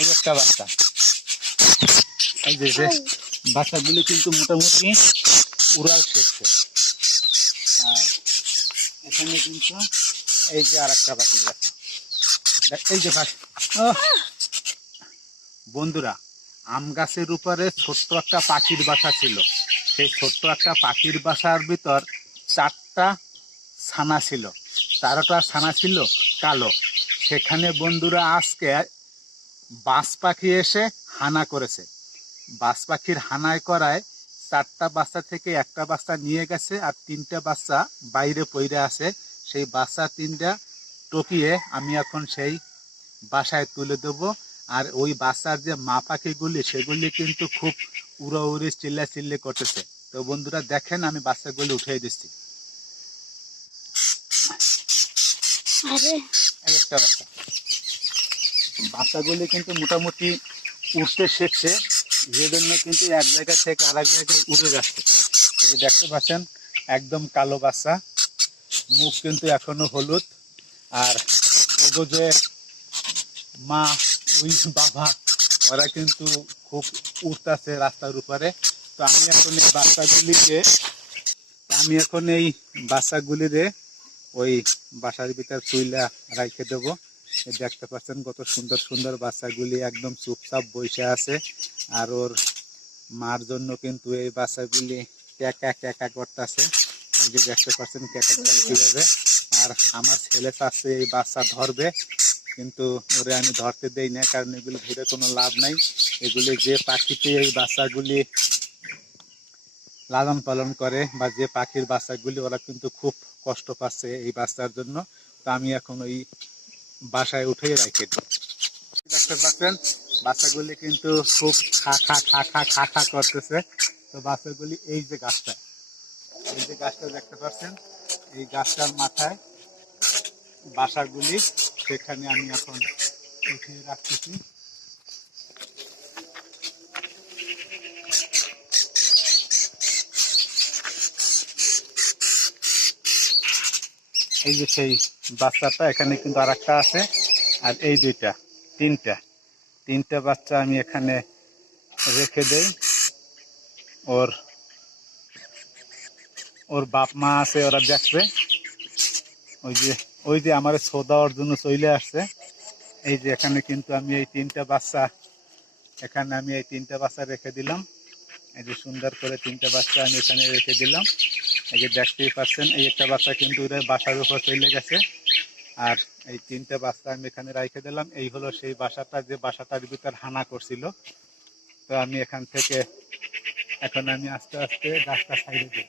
এই একটা বাচ্চা। এই যে যে বাচ্চাগুলি কিন্তু মোটামুটি উড়াল শেখছে আর এখানে কিন্তু এই যে আর একটা পাখির এই যে পাখি! বন্ধুরা, আম গাছের উপরে ছোট্ট একটা পাখির বাসা ছিল। সেই ছোট্ট একটা পাখির বাসার ভিতর চারটা ছানা ছিল। চারোটা ছানা ছিল কালো। সেখানে বন্ধুরা আজকে বাস পাখি এসে হানা করেছে। বাস পাখির হানায় করায় চারটা বাচ্চা থেকে একটা বাচ্চা নিয়ে গেছে আর তিনটা বাচ্চা বাইরে পইরে আছে। সেই বাচ্চা তিনটা টকিয়ে আমি এখন সেই বাসায় তুলে দেবো। আর ওই বাচ্চার যে মা পাখিগুলি, সেগুলি কিন্তু খুব উড়াউড়ি চিল্লা চিল্লি করতেছে। তো বন্ধুরা দেখেন আমি বাচ্চাগুলি উঠিয়ে দিচ্ছি আরে এই বাচ্চাগুলি কিন্তু মোটামুটি উঠতে শিখছে যে জন্য কিন্তু এক জায়গা থেকে আরেক জায়গায় উড়ে যাচ্ছে। দেখতে পাচ্ছেন, একদম কালো বাচ্চা, মুখ কিন্তু এখনও হলুদ। আর ওগো যে মা, ওই বাবা, ওরা কিন্তু খুব উঠতেছে রাস্তার উপরে। তো আমি এখন এই বাচ্চাগুলিকে, আমি এখন এই বাচ্চাগুলিরে ওই বাসার ভিতর চুইলা রাইখে দেবো। দেখতে পাচ্ছেন কত সুন্দর সুন্দর বাচ্চাগুলি একদম চুপচাপ বসে আছে। আর ওর মার জন্য কিন্তু এই বাচ্চাগুলি ক্যাকা ক্যাকা করতেছে। এই যে দেখতে পাচ্ছেন ক্যাকা কীভাবে। আর আমার ছেলে চাচ্ছে এই বাচ্চা ধরবে, কিন্তু ওরে আমি ধরতে দেই না, কারণ এগুলি ঘুরে কোনো লাভ নাই। এগুলি যে পাখিতে এই বাচ্চাগুলি লালন পালন করে বা যে পাখির বাচ্চাগুলি, ওরা কিন্তু খুব কষ্ট পাচ্ছে এই বাচ্চার জন্য। তো আমি এখন ওই বাসায় উঠেই রাখি। দেখতে পাচ্ছেন, বাচ্চাগুলি কিন্তু খুব খা খা খা খা খা খা করতেছে। তো বাচ্চাগুলি এই যে গাছটা, এই যে গাছটা দেখতে পাচ্ছেন, এই গাছটার মাথায় বাসাগুলি, সেখানে আমি এখন উঠিয়ে রাখতেছি। এই যে সেই বাচ্চাটা, এখানে কিন্তু আর একটা আছে, আর এই দুইটা, তিনটা। তিনটা বাচ্চা আমি এখানে রেখে দেই। ওর ওর বাপ মা আছে, ওরা দেখবে। ওই যে ওই যে আমার সোদা ওর জন্য চলে আসছে। এই যে এখানে কিন্তু আমি এই তিনটা বাচ্চা, এখানে আমি এই তিনটা বাচ্চা রেখে দিলাম। এই যে সুন্দর করে তিনটা বাচ্চা আমি এখানে রেখে দিলাম। এই যে দেখতেই পাচ্ছেন, এই একটা বাচ্চা কিন্তু বাসার উপর চলে গেছে। আর এই তিনটে বাচ্চা আমি এখানে রাইখে দিলাম। এই হলো সেই বাসাটা, যে বাসাটার ভিতর হানা করছিল। তো আমি এখান থেকে, এখন আমি আস্তে আস্তে গাছটা সাইডে দিই